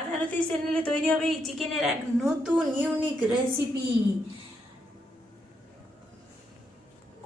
আজ আরতি চ্যানেলে তৈরি হবে এই চিকেনের এক নতুন ইউনিক রেসিপি।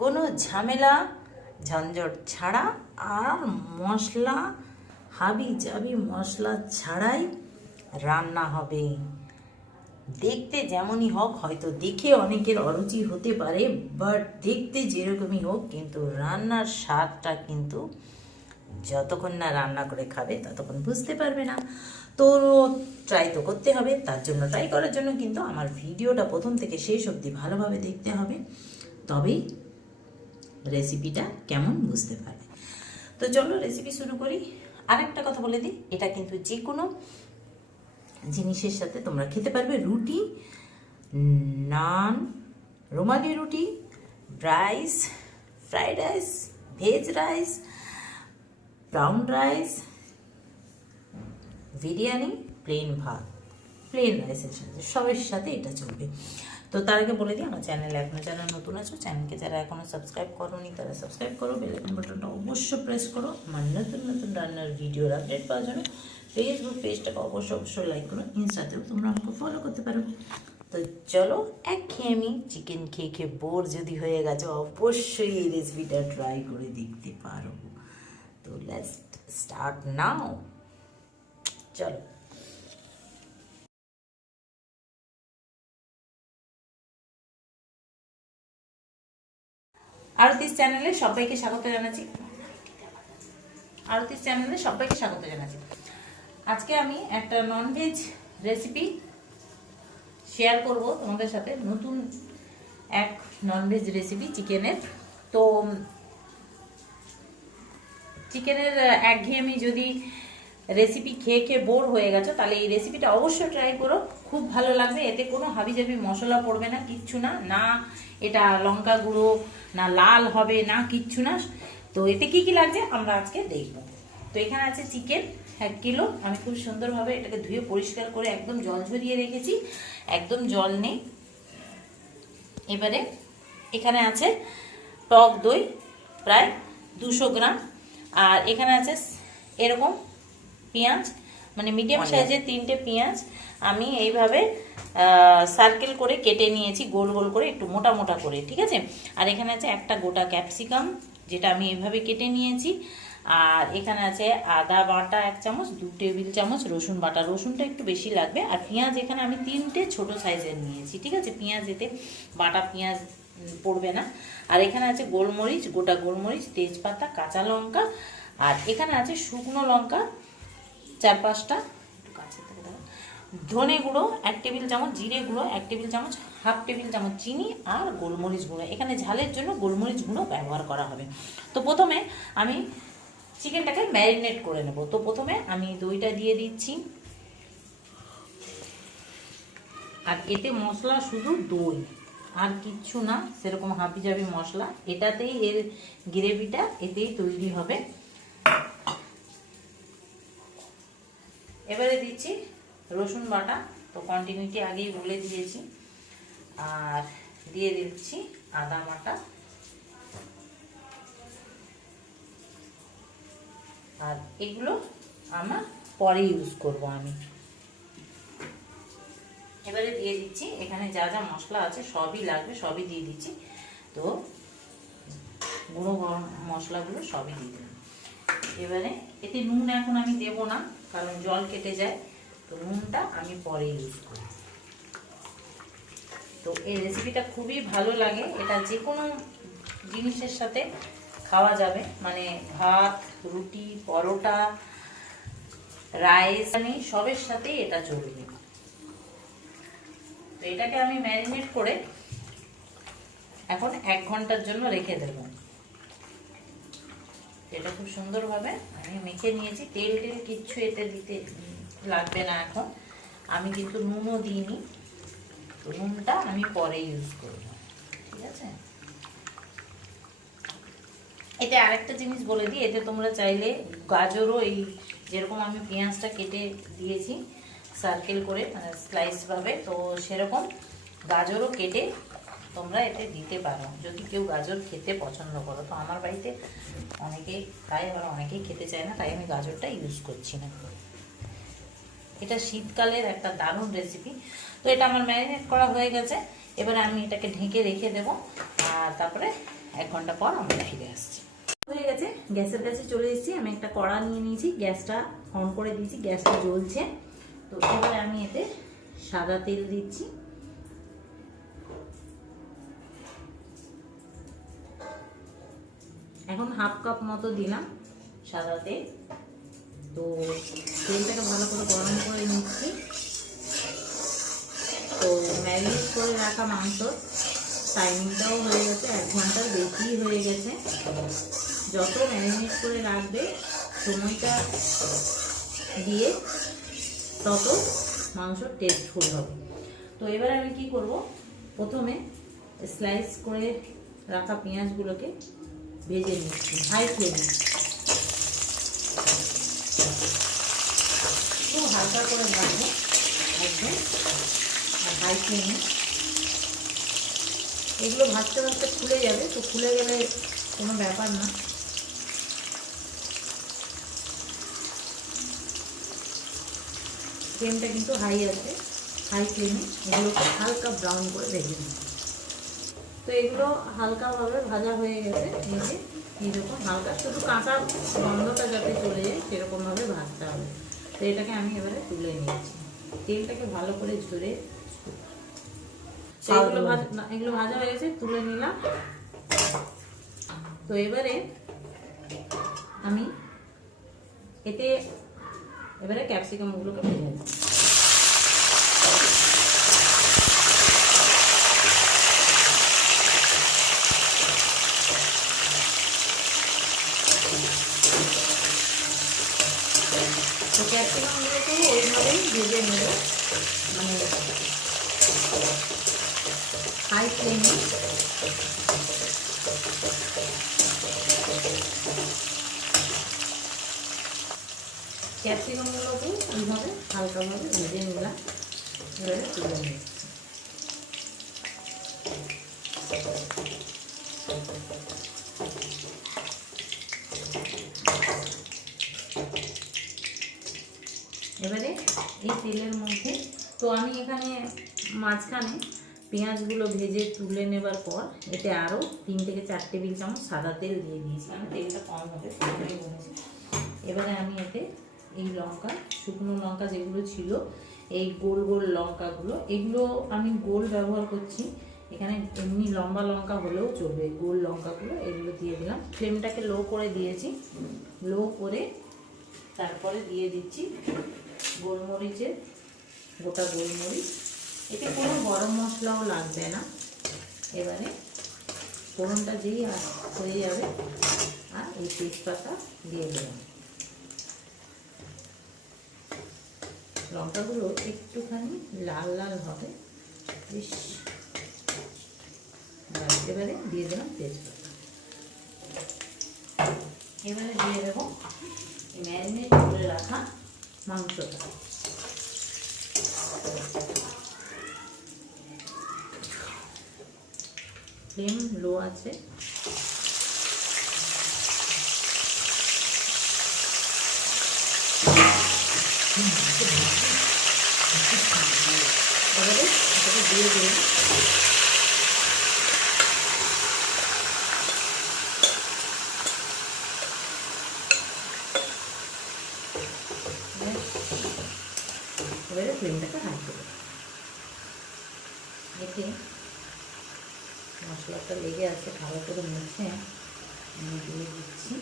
কোনো ঝামেলা ঝঞ্ঝট ছাড়া আর মশলা হাবি জাবি মশলা ছাড়াই রান্না হবে। দেখতে যেমনই হোক, হয়তো দেখে অনেকের অরুচি হতে পারে, বাট দেখতে যেরকমই হোক কিন্তু রান্নার স্বাদটা কিন্তু যতক্ষণ না রান্না করে খাবে ততক্ষণ বুঝতে পারবে না। তো ট্রাই তো করতে হবে। তার জন্য ট্রাই করার জন্য কিন্তু আমার ভিডিওটা প্রথম থেকে শেষ অবধি ভালোভাবে দেখতে হবে, তবেই রেসিপিটা কেমন বুঝতে পারবে। তো চলো রেসিপি শুরু করি। আর একটা কথা বলে দিই, এটা কিন্তু যে কোনো জিনিসের সাথে তোমরা খেতে পারবে। রুটি, naan, rumali roti, rice, fried rice, veg rice, brown rice, biryani, plain ভাত, প্লেন রাইসের সাথে সবের সাথে এটা চলবে। তো তার আগে বলে দিই, আমার চ্যানেলে এখনও যারা নতুন আছো, চ্যানেলকে যারা এখনও সাবস্ক্রাইব করোনি তারা সাবস্ক্রাইব করো, বেল আইকন বাটনটা অবশ্যই প্রেস করো আমার নতুন নতুন রান্নার ভিডিওর আপডেট পাওয়ার জন্য। ফেসবুক পেজটাকে অবশ্যই লাইক করো, ইনস্টাতেও তোমরা আমাকে ফলো করতে পারো। তো চলো, একঘেয়েমি চিকেন খেয়ে খেয়ে বোর যদি হয়ে গেছো, অবশ্যই এই রেসিপিটা ট্রাই করে দেখতে পারো। তো লেটস স্টার্ট নাও। চলো, আরতিস চ্যানেলে সবাইকে স্বাগত জানাচ্ছি। আজকে আমি একটা ননভেজ রেসিপি শেয়ার করব তোমাদের সাথে, নতুন এক ননভেজ রেসিপি চিকেনের। তো চিকেনের একঘেয়েমি যদি রেসিপি খেয়ে খেয়ে বোর হয়ে গেছো, তাহলে এই রেসিপিটা অবশ্যই ট্রাই করো, খুব ভালো লাগবে। এতে কোনো হাবিজাবি মশলা পড়বে না, কিচ্ছু না, না এটা লঙ্কা গুঁড়ো, না লাল হবে, না কিচ্ছু না। তো এতে কি কি লাগছে আমরা আজকে দেখব। তো এখানে আছে চিকেন 1 কিলো। আমি খুব সুন্দরভাবে এটাকে ধুয়ে পরিষ্কার করে একদম জল ঝরিয়ে রেখেছি, একদম জল নেই। এবারে এখানে আছে টক দই প্রায় 200 গ্রাম, আর এখানে আছে এরকম পেঁয়াজ, মানে মিডিয়াম সাইজের 3টে পেঁয়াজ আমি এইভাবে সার্কেল করে কেটে নিয়েছি, গোল গোল করে, একটু মোটা মোটা করে, ঠিক আছে। আর এখানে আছে একটা গোটা ক্যাপসিকাম, যেটা আমি এইভাবে কেটে নিয়েছি। আর এখানে আছে আদা বাটা 1 চামচ, 2 টেবিল চামচ রসুন বাটা, রসুনটা একটু বেশি লাগবে। আর পেঁয়াজ এখানে আমি 3টে ছোট সাইজের নিয়েছি, ঠিক আছে। পেঁয়াজ এতে বাটা পেঁয়াজ পড়বে না। আর এখানে আছে গোলমরিচ, গোটা গোলমরিচ, তেজপাতা, কাঁচা লঙ্কা, আর এখানে আছে শুকনো লঙ্কা 4-5টা, ধনে গুঁড়ো 1 টেবিল চামচ, জিরে গুঁড়ো 1 টেবিল চামচ, হাফ টেবিল চামচ চিনি, আর গোলমরিচ গুঁড়ো। এখানে ঝালের জন্য গোলমরিচ গুঁড়ো ব্যবহার করা হবে। তো প্রথমে আমি চিকেনটাকে ম্যারিনেট করে নেব। তো প্রথমে আমি দইটা দিয়ে দিচ্ছি, আর এতে মশলা শুধু দই, আর কিচ্ছু না, সেরকম হাবিজাবি মশলা। এটাতেই এর গ্রেভিটা এতেই তৈরি হবে। এবারে দিচ্ছি রসুন বাটা, তো কন্টিনিউটি আগেই বলে দিয়েছি। আর দিয়ে দিচ্ছি আদা বাটা, আর এগুলো আমার পরে ইউজ করব আমি। এবারে দিয়ে দিচ্ছি এখানে যা যা মশলা আছে সবই লাগবে, সবই দিয়ে দিচ্ছি। তো গুঁড়ো গরম মশলাগুলো সবই দিয়ে দিলাম। এবারে এতে নুন এখন আমি দেব না, কারণ জল কেটে যায়, তো নুনটা আমি পরে ইউজ করি। তো এই রেসিপিটা খুবই ভালো লাগে, এটা যে কোনো জিনিসের সাথে খাওয়া যাবে, মানে ভাত, রুটি, পরোটা, রাইস, সবের সাথেই এটা চলবে। তো এটাকে আমি ম্যারিনেট করে এখন 1 ঘন্টার জন্য রেখে দেব। এটা খুব সুন্দরভাবে আমি মেখে নিয়েছি, তেল টেল কিচ্ছু এতে দিতে লাগবে না এখন। আমি কিন্তু নুনও দিইনি, তো নুনটা আমি পরে ইউজ করব, ঠিক আছে। এতে আরেকটা জিনিস বলে দিই, এতে তোমরা চাইলে গাজরও, এই যেরকম আমি পেঁয়াজটা কেটে দিয়েছি সার্কেল করে, মানে স্লাইস ভাবে, তো সেরকম গাজরও কেটে তোমরা এতে দিতে পারো, যদি কেউ গাজর খেতে পছন্দ করো। তো আমার বাড়িতে অনেকেই খায়, আবার অনেকেই খেতে চায় না, তাই আমি গাজরটা ইউজ করছি না। এটা শীতকালের একটা দারুণ রেসিপি। তো এটা আমার ম্যারিনেট করা হয়ে গেছে। এবারে আমি এটাকে ঢেকে রেখে দেবো, আর তারপরে 1 ঘন্টা পর আমরা ফিরে আসছি। হয়ে গেছে, গ্যাসের কাছে চলে এসেছি। আমি একটা কড়া নিয়ে নিয়েছি, গ্যাসটা অন করে দিয়েছি, গ্যাসটা জ্বলছে। তো এবারে আমি এতে সাদা তেল দিচ্ছি। এখন 1/2 কাপ মতো দিলাম সাদা তেল। তো তেলটাকে ভালো করে গরম করে নিচ্ছি। তো ম্যারিনেট করে রাখা মাংস টাইমিংটাও হয়ে গেছে, 1 ঘন্টার বেশি হয়ে গেছে। যত ম্যারিনেট করে রাখবে সময়টা দিয়ে তত মাংস টেস্টফুল হবে। তো এবার আমি কি করব, প্রথমে স্লাইস করে রাখা পেঁয়াজগুলোকে ভেজে নিচ্ছি হাই ফ্লেমে, খুব হালকা করে ভাজবো একদম, আর হাই ফ্লেমে। এগুলো ভাজতে ভাজতে ফুলে যাবে, তো ফুলে গেলে কোনো ব্যাপার না। ফ্লেমটা কিন্তু হাই আছে, হাই ফ্লেমে এগুলোকে হালকা ব্রাউন করে ভেজে নিই। তো এগুলো হালকাভাবে ভাজা হয়ে গেছে, এই যে এইরকম হালকা, শুধু কাঁচা গন্ধটা যাতে চলে যায় সেরকমভাবে ভাজতে হবে। তো এটাকে আমি এবারে তুলে নিচ্ছি, তেলটাকে ভালো করে ঝরে। এগুলো ভাজা হয়ে গেছে, তুলে নিলাম। তো এবারে আমি এবারে ক্যাপসিকামগুলোকে ভেজে নেব। তো ক্যাপসিকামগুলোকেও ওইভাবেই ভেজে নেব, মানে হাই ফ্লেমে। ক্যাপসিকামগুলোকেও এইভাবে হালকাভাবে ভেজে নিলাম, এবারে তুলে নিচ্ছি। এবারে এই তেলের মধ্যে, তো আমি এখানে মাঝখানে পেঁয়াজগুলো ভেজে তুলে নেবার পর এতে আরও 3 থেকে 4 টেবিল চামচ সাদা তেল দিয়ে দিয়েছি, আমি তেলটা কম হবে সেটাই বলেছি। এবারে আমি এতে এই লঙ্কা, শুকনো লঙ্কা যেগুলো ছিল, এই গোল গোল লঙ্কাগুলো, এগুলো আমি গোল ব্যবহার করছি, এখানে এমনি লম্বা লঙ্কা হলেও চলবে। গোল লঙ্কাগুলো এগুলো দিয়ে দিলাম। ফ্লেমটাকে লো করে দিয়েছি, লো করে তারপরে দিয়ে দিচ্ছি গোলমরিচের গোটা গোলমরিচ। এতে কোনো গরম মশলাও লাগবে না। এবারে ফোড়নটা যেই হয়ে যাবে, আর এই তেজপাতা দিয়ে দিলাম। লঙ্কাগুলো একটুখানি লাল লাল হবে বেশ। এবারে দিয়ে দিলাম তেজপাতা। এবারে দিয়ে দেবো ম্যারিনেট করে রাখা মাংসটা। ফ্লেম লো আছে। এবারে এটাকে দিয়ে দিলাম। এবারে ফ্লেমটাকে হাই করে এতে মশলাটা লেগে আছে, ভালো করে মুছে আমি দিয়ে দিচ্ছি।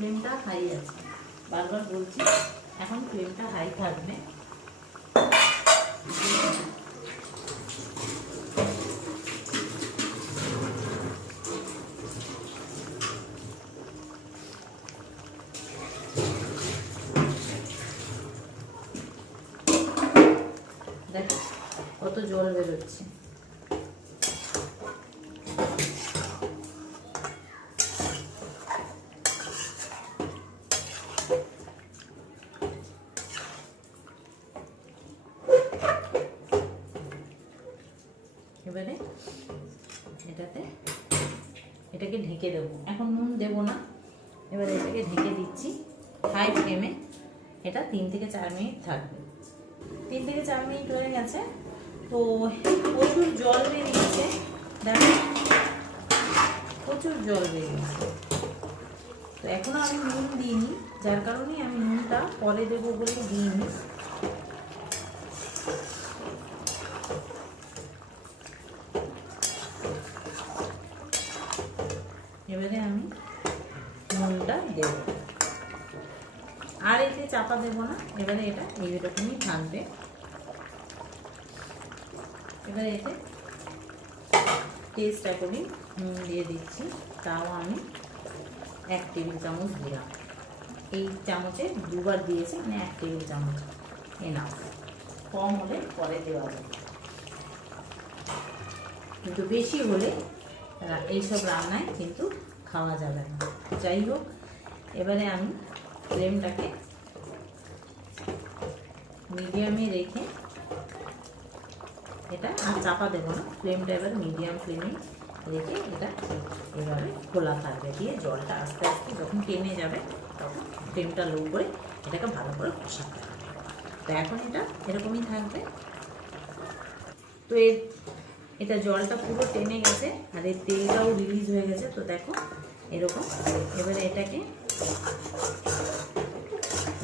ফ্লেমটা হাই আছে, বারবার বলছি, এখন ফ্লেমটা হাই থাকবে। দেখো কত জল বেরোচ্ছে। এবারে এটাকে ঢেকে দেবো, এখন নুন দেবো না। এবারে এটাকে ঢেকে দিচ্ছি হাই ফ্লেমে, এটা 3 থেকে 4 মিনিট থাকবে। 3 থেকে 4 মিনিট হয়ে গেছে, তো প্রচুর জল বেরিয়েছে, দেখো প্রচুর জল বেরিয়েছে। তো এখনো আমি নুন দিইনি, যার কারণে আমি নুনটা পরে দেবো বলে দিইনি। এবারে আমি নুনটা দেব, আর এতে চাপা দেবো না। এবারে এটা এইরকমই থাকবে। এবারে এতে টেস্ট অ্যাকর্ডিং নুন দিয়ে দিচ্ছি, তাও আমি 1 টেবিল চামচ দিলাম। এই চামচে 2 বার দিয়েছি, মানে 1 টেবিল চামচ এনাফ। কম হলে পরে দেওয়া যাবে, কিন্তু বেশি হলে এইসব রান্নায় কিন্তু খাওয়া যাবে না। যাই হোক, এবারে আমি ফ্লেমটাকে মিডিয়ামে রেখে, এটা আর চাপা দেবো না, ফ্লেমটা এবার মিডিয়াম ফ্লেমে রেখে এটা এভাবে খোলা থাকবে, দিয়ে জলটা আস্তে আস্তে যখন টেনে যাবে তখন ফ্লেমটা লো করে এটাকে ভালো করে কষাতে হবে। তো এখন এটা এরকমই থাকবে। তো এটা জলটা পুরো টেনে গেছে আর এর তেলটাও রিলিজ হয়ে গেছে। তো দেখো এরকম। এবারে এটাকে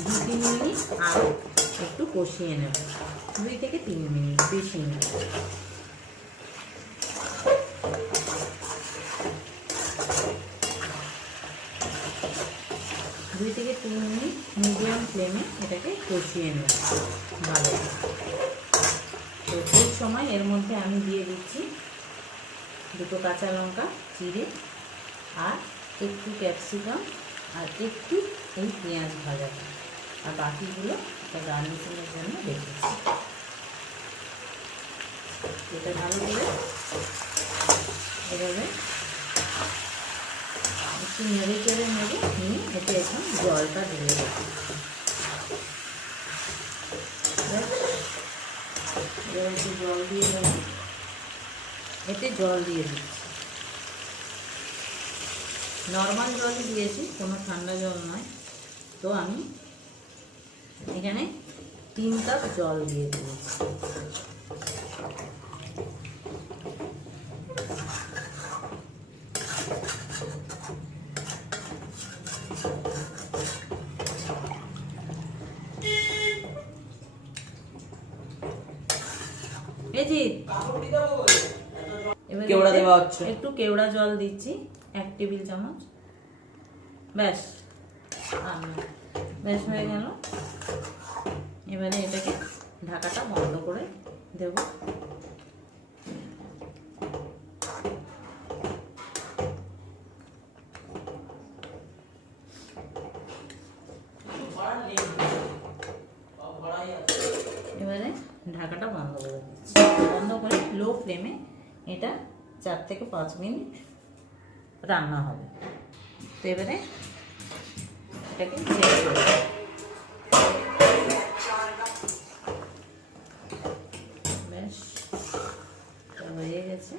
2-3 মিনিট আরও একটু কষিয়ে নেব, 2 থেকে 3 মিনিট, বেশি না। দুই থেকে 3 মিনিট মিডিয়াম ফ্লেমে এটাকে কষিয়ে নেব ভালো। তো এই সময় এর মধ্যে আমি দিয়ে দিচ্ছি 2 কাঁচা লঙ্কা চিড়ে, আর একটু ক্যাপসিকাম, আর একটু এই পেঁয়াজ ভাজাটা, আর বাকিগুলো গার্নিশিংয়ের জন্য রেখেছি। এটা ভালো করে এভাবে একটু নেড়ে চেড়ে নেবে, নিয়ে এতে এখন জলটা দিয়ে দেবো। এবার একটু জল দিয়ে দেবো, এতে জল দিয়ে দিচ্ছি, নর্মাল জলই দিয়েছি, কোনো ঠান্ডা জল নয়। তো আমি এখানে 3 কাপ জল দিয়ে দিয়েছি। একটু কেওড়া জল দিচ্ছি 1 টেবিল চামচ, ব্যাস। বেশ হয়ে গেল। এবারে এটাকে ঢাকাটা বন্ধ করে দেব। এবারে ঢাকাটা বন্ধ করে দিচ্ছি, বন্ধ করে লো ফ্লেমে এটা 4 থেকে 5 মিনিট রান্না হবে। তো এবারে এটাকে চেক করব। বেশ হয়ে গেছে।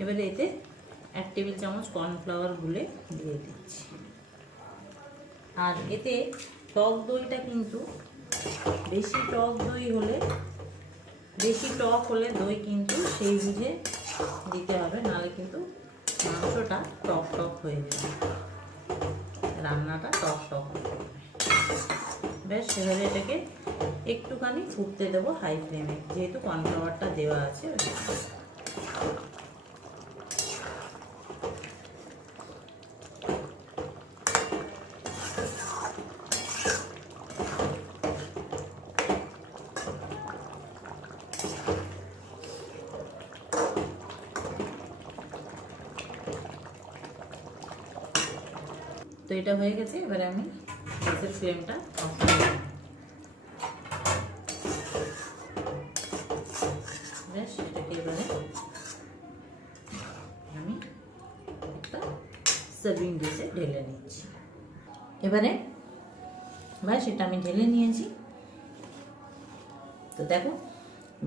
এবারে এতে 1 টেবিল চামচ কর্নফ্লাওয়ার গুলে দিয়ে দিচ্ছি। আর এতে টক দইটা কিন্তু বেশি টক হলে দই কিন্তু সেই বুঝে দিতে হবে, নাহলে কিন্তু মাংসটা টক টক হয়ে যাবে, রান্নাটা টক টক হবে। বেশ এবারে এটাকে একটুখানি ফুটতে দেবো হাই ফ্লেমে, যেহেতু কর্নফ্লাওয়ারটা দেওয়া আছে। তো এটা হয়ে গেছে। এবারে আমি গ্যাসের ফ্লেমটা অফ করে দেব। বেশ এটাকে এবারে আমি একটা সার্ভিং ডিশে ঢেলে নিচ্ছি। এবারে ব্যাস এটা আমি ঢেলে নিয়েছি। তো দেখো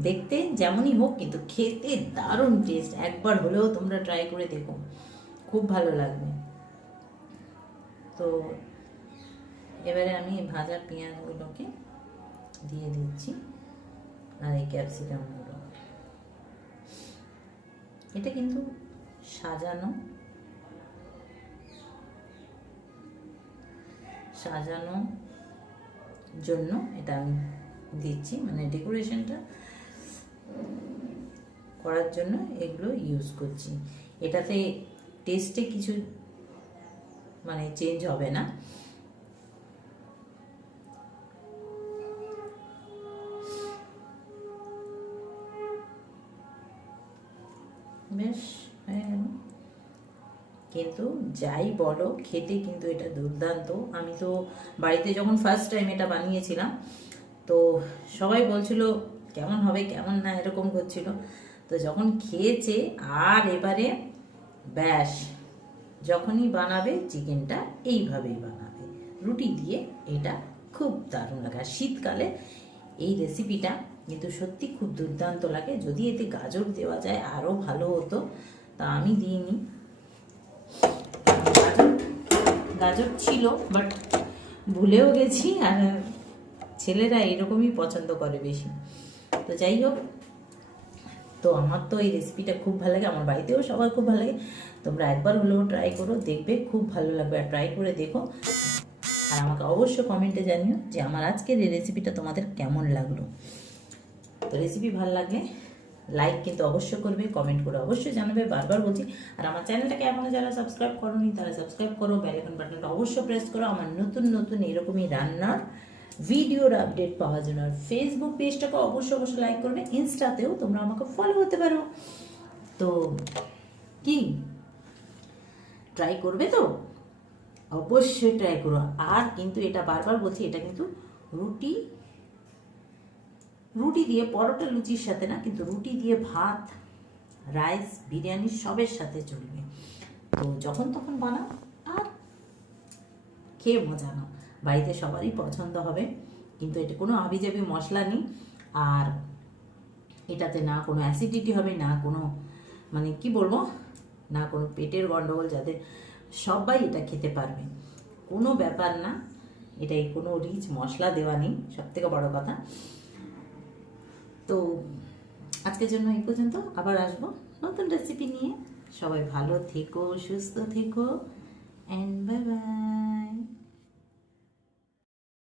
দেখতে যেমনই হোক কিন্তু খেতে দারুণ টেস্ট, একবার হলেও তোমরা ট্রাই করে দেখো, খুব ভালো লাগবে। তো এবারে আমি ভাজা পেঁয়াজগুলোকে দিয়ে দিচ্ছি আর এই ক্যাপসিকামগুলো। এটা কিন্তু সাজানো জন্য এটা আমি দিচ্ছি, মানে ডেকোরেশনটা করার জন্য এগুলো ইউজ করছি। এটাতে টেস্টে কিছু মানে চেঞ্জ হবে না। বেশ হয়ে গেল। কিন্তু যাই বলো খেতে কিন্তু এটা দুর্দান্ত। আমি তো বাড়িতে যখন ফার্স্ট টাইম এটা বানিয়েছিলাম তো সবাই বলছিল কেমন হবে কেমন না এরকম করছিল, তো যখন খেয়েছে আর এবারে ব্যাস যখনই বানাবে চিকেনটা এইভাবেই বানাবে, রুটি দিয়ে। এটা খুব দারুণ লাগে। আর শীতকালে এই রেসিপিটা কিন্তু সত্যি খুব দুর্দান্ত লাগে। যদি এতে গাজর দেওয়া যায় আরও ভালো হতো, তা আমি দিইনি। গাজর ছিল বাট ভুলেও গেছি, আর ছেলেরা এরকমই পছন্দ করে বেশি। তো যাই হোক, তো আমার তো এই রেসিপিটা খুব ভালো লাগে, আমার বাড়িতেও সবার খুব ভালো লাগে। তোমরা একবার হলেও ট্রাই করো, দেখবে খুব ভালো লাগবে। আর ট্রাই করে দেখো আর আমাকে অবশ্যই কমেন্টে জানিও যে আমার আজকের এই রেসিপিটা তোমাদের কেমন লাগলো। তো রেসিপি ভালো লাগলে লাইক কিন্তু অবশ্যই করবে, কমেন্ট করে অবশ্যই জানাবে, বারবার বলছি। আর আমার চ্যানেলটাকে এখনো যারা সাবস্ক্রাইব করোনি তারা সাবস্ক্রাইব করো, বেল আইকন বাটনটা অবশ্যই প্রেস করো আমার নতুন নতুন এরকমই রান্নার ভিডিওর আপডেট পাওয়ার জন্য। আর ফেসবুক পেজটাকে অবশ্যই লাইক করবে, ইনস্টাতেও তোমরা আমাকে ফলো করতে পারো। তো কি ট্রাই করবে তো? অবশ্যই ট্রাই করো। আর কিন্তু এটা বারবার বলছি, এটা কিন্তু রুটি দিয়ে, পরোটা লুচির সাথে না, কিন্তু রুটি দিয়ে ভাত, রাইস, বিরিয়ানি সবের সাথে চলবে। তো যখন তখন বানাও আর খেয়ে মজা নাও, বাড়িতে সবারই পছন্দ হবে। কিন্তু এটা কোনো হাবিজাবি মশলা নেই, আর এটাতে না কোনো অ্যাসিডিটি হবে, না কোনো মানে কি বলবো, না কোনো পেটের গন্ডগোল, যাদের সবাই এটা খেতে পারবে, কোনো ব্যাপার না। এটাই কোনো রিচ মশলা দেওয়া নেই, সবথেকে বড় কথা। তো আজকের জন্য এই পর্যন্ত, আবার আসবো নতুন রেসিপি নিয়ে। সবাই ভালো থেকো, সুস্থ থেকো, অ্যান্ড বাই বাই।